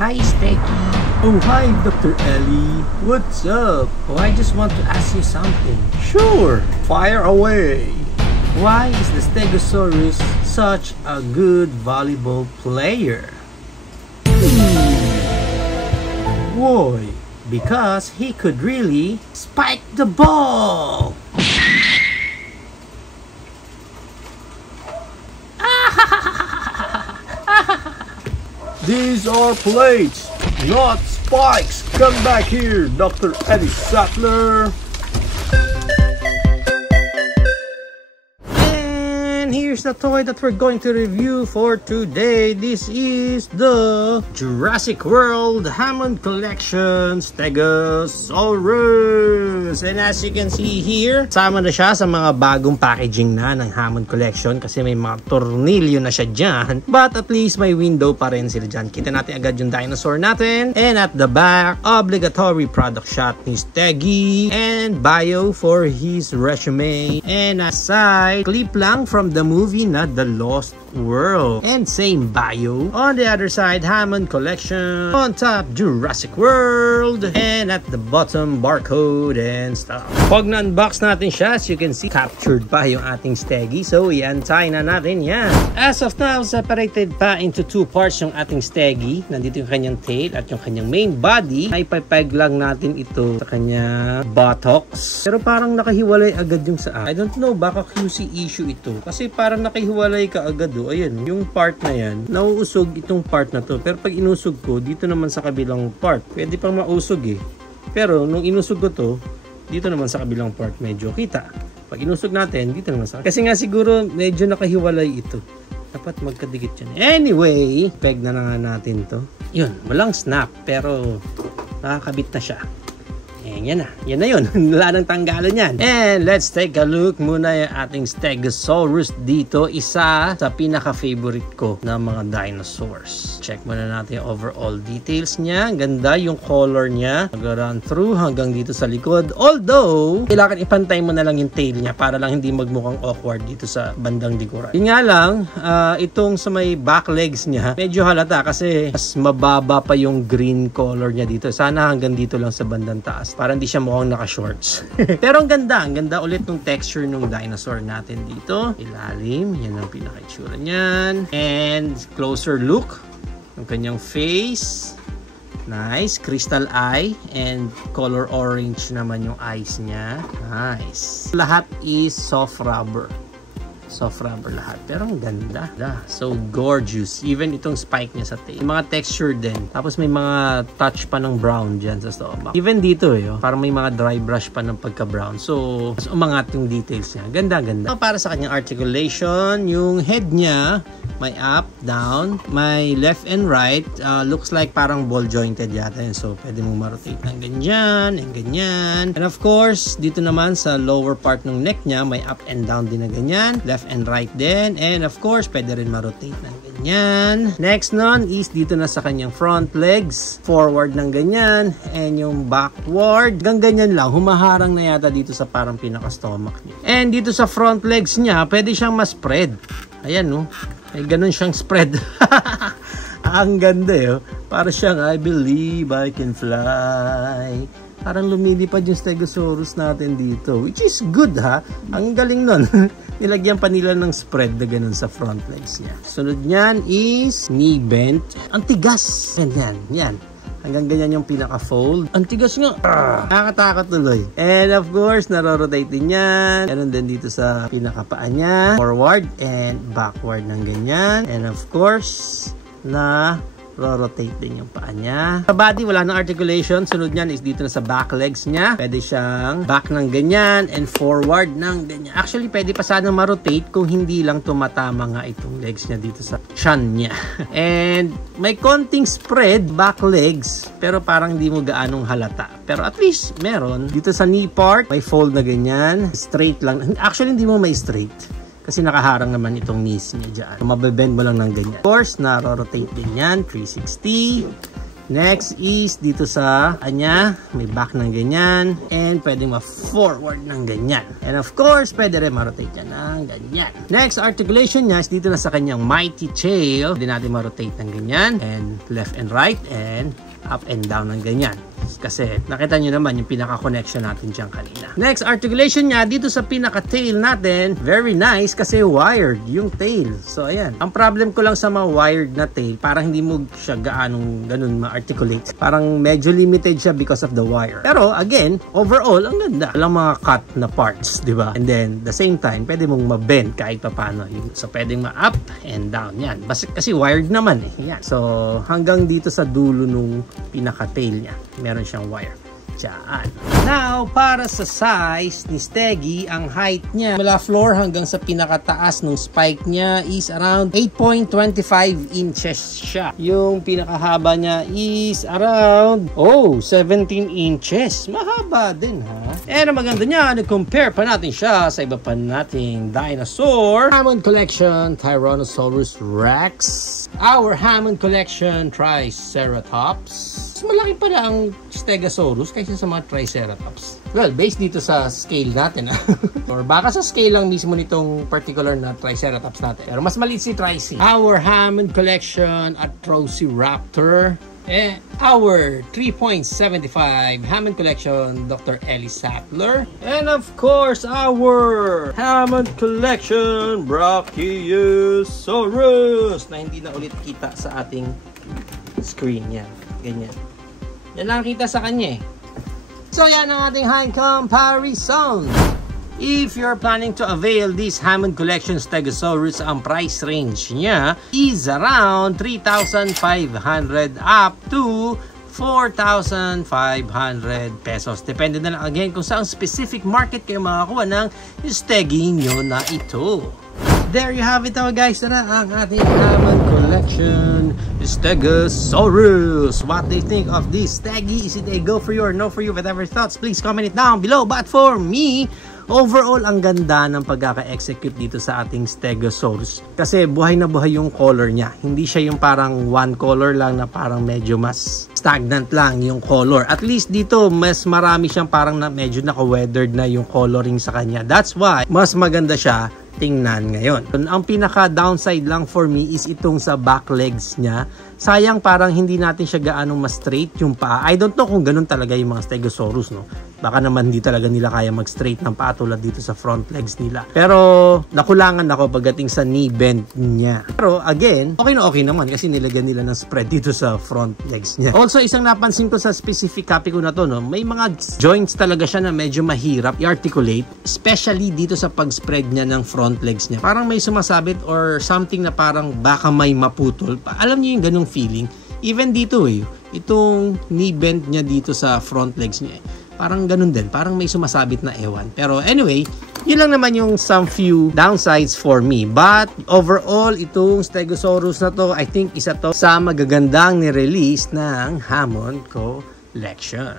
Hi, Steggy. Oh, hi, Dr. Ellie. What's up? Oh, I just want to ask you something. Sure, fire away. Why is the Stegosaurus such a good volleyball player? Why? Because he could really spike the ball. These are plates, not spikes. Come back here, Dr. Eddie Sattler. And here's the toy that we're going to review for today. This is the Jurassic World Hammond Collection Stegosaurus. And as you can see here, sama na siya sa mga bagong packaging na ng Hammond Collection kasi may mga tornilyo na siya dyan. But at least may window pa rin sila dyan. Kita natin agad yung dinosaur natin. And at the back, obligatory product shot ni Steggy and bio for his resume. And aside, clip lang from the movie na The Lost World. And same bio. On the other side, Hammond Collection. On top, Jurassic World. And at the bottom, barcode and stuff. Pag na-unbox natin siya, as you can see, captured pa yung ating Steggy. So, i-untie na natin yan. As of now, separated pa into two parts yung ating Steggy. Nandito yung kanyang tail at yung kanyang main body. Ay peg lang natin ito sa kanyang buttocks. Pero parang nakahiwalay agad yung sa I don't know, baka QC issue ito. Kasi parang nakahiwalay ka agad. Ayan, yung part na yan, nauusog itong part na to. Pero pag inusog ko, dito naman sa kabilang part, pwede pang mausog eh. Pero nung inusog ko to, dito naman sa kabilang part, medyo kita. Pag inusog natin, dito naman sa... Kasi nga siguro, medyo nakahiwalay ito. Dapat magkadikit yan. Anyway, peg na nga natin to. Yun, walang snap, pero nakakabit na siya. Yan na. Yan na yun. Wala nang tanggalan yan. And let's take a look muna yung ating Stegosaurus dito. Isa sa pinaka-favorite ko na mga dinosaurs. Check muna natin yung overall details niya. Ganda yung color niya. Nag-run through hanggang dito sa likod. Although, kailangan ipantay mo na lang yung tail niya para lang hindi magmukhang awkward dito sa bandang likuran. Yun nga lang, itong sa may back legs niya, medyo halata kasi mas mababa pa yung green color niya dito. Sana hanggang dito lang sa bandang taas. Para hindi siya mukhang naka-shorts. Pero ang ganda ulit ng texture ng dinosaur natin dito. Ilalim, yan ang pinaka-itsura niyan. And closer look ng kanyang face. Nice, crystal eye and color orange naman yung eyes niya. Nice. Lahat is soft rubber. Soft rubber lahat. Pero ang ganda. So gorgeous. Even itong spike niya sa tail. Mga texture din. Tapos may mga touch pa ng brown dyan sa stomach. Even dito parang may mga dry brush pa ng pagka-brown. So, mas umangat yung details niya. Ganda. Para sa kanyang articulation, yung head niya, may up, down, may left and right. Looks like parang ball jointed yata yun. So, pwede mong ma-rotate ng ganyan, and ganyan. And of course, dito naman sa lower part ng neck niya, may up and down din na ganyan. Left and right din. And of course, pwede rin ma-rotate ng ganyan. Next nun is dito na sa kanyang front legs. Forward ng ganyan. And yung backward. Ganyan lang. Humaharang na yata dito sa parang pinaka-stomach niya. And dito sa front legs niya, pwede siyang ma-spread. Ayan, no? Ay, ganun siyang spread. Ang ganda, para siyang I believe I can fly. Parang lumilipad yung Stegosaurus natin dito. Which is good, ha? Ang galing nun. Nilagyan pa nila ng spread na ganun sa front legs niya. Sunod niyan is knee bent. Ang tigas. Yan. Hanggang ganyan yung pinaka-fold. Ang tigas nga. Nakakatakot tuloy. And of course, naro-rotate din yan. Ganun din dito sa pinaka-paa niya. Forward and backward ng ganyan. And of course, rotate din yung paa niya. Sa body, wala nang articulation. Sunod niyan is dito na sa back legs niya. Pwede siyang back ng ganyan and forward ng ganyan. Actually, pwede pa sana ma-rotate kung hindi lang tumatama nga itong legs niya dito sa chan niya. And may konting spread back legs, pero parang hindi mo gaanong halata. Pero at least meron. Dito sa knee part, may fold na ganyan. Straight lang. Actually, hindi mo may straight. Kasi nakaharang naman itong knees niya dyan. Mababend mo lang ng ganyan. Of course, naro-rotate din yan. 360. Next is dito sa kanya, may back ng ganyan and pwedeng ma-forward ng ganyan. And of course, pwede rin ma-rotate yan ng ganyan. Next articulation niya is dito na sa kanyang mighty tail. Pwede natin ma-rotate ng ganyan and left and right and up and down ng ganyan. Kasi nakita nyo naman yung pinaka-connection natin dyan kanina. Next articulation niya dito sa pinaka-tail natin, very nice kasi wired yung tail. So ayan, ang problem ko lang sa mga wired na tail, parang hindi mo siya gaanong ganun ma-articulate. Parang medyo limited siya because of the wire. Pero again, overall, ang ganda. Walang mga cut na parts, di ba? And then, the same time, pwede mong ma-bend kahit pa paano. So pwedeng ma-up and down. Yan. Kasi wired naman eh. Yan. So hanggang dito sa dulo nung pinaka-tail niya, meron siyang wire. Diyan. Now, para sa size ni Steggy, ang height niya mula floor hanggang sa pinakataas ng spike niya is around 8.25 inches siya. Yung pinakahaba niya is around 17 inches. Mahaba din ha. And ang maganda niya, nag-compare pa natin siya sa iba pa nating dinosaur. Hammond Collection Tyrannosaurus Rex. Our Hammond Collection Triceratops. Malaki pala ang Stegosaurus kaysa sa mga Triceratops. Well, based dito sa scale natin. Or baka sa scale lang mismo nitong particular na Triceratops natin. Pero mas maliit si Tricy. Our Hammond Collection Atrociraptor. Our 3.75 Hammond Collection Dr. Ellie Sattler. And of course, our Hammond Collection Brachiosaurus na hindi na ulit kita sa ating screen. Yan. Ganyan. Yan lang kita sa kanya eh. So yan ang ating height comparison. If you're planning to avail this Hammond Collection Stegosaurus, ang price range niya is around 3,500 up to 4,500 pesos. Depende na lang again kung saan specific market kayo makakuha ng Steggy nyo na ito. There you have it guys. Na ang ating Hammond Collection Stegosaurus. What do you think of this Steggy? Is it a go for you or no for you? Whatever thoughts, please comment it down below. But for me, overall, ang ganda ng pagkaka-execute dito sa ating Stegosaurus. Kasi buhay na buhay yung color niya. Hindi siya yung parang one color lang na parang medyo mas stagnant lang yung color. At least dito, mas marami siyang parang medyo naka-weathered na yung coloring sa kanya. That's why, mas maganda siya tingnan ngayon. Ang pinaka-downside lang for me is itong sa back legs niya. Sayang parang hindi natin siya gaano mas straight yung paa. I don't know kung ganun talaga yung mga Stegosaurus, no? Baka naman hindi talaga nila kaya mag-straight ng paa tulad dito sa front legs nila. Pero nakulangan ako pagdating sa knee bend niya. Pero again, okay na okay naman kasi nilagyan nila ng spread dito sa front legs niya. Also, isang napansin ko sa specific copy ko na to, no? May mga joints talaga siya na medyo mahirap i-articulate, especially dito sa pag-spread niya ng front legs niya. Parang may sumasabit or something na parang baka may maputol. Alam niyo yung ganung feeling? Even dito itong knee bend niya dito sa front legs niya. Parang ganun din. Parang may sumasabit na ewan. Pero anyway, yun lang naman yung some few downsides for me. But overall, itong Stegosaurus na to, I think isa to sa magagandang ni-release ng Hammond Collection.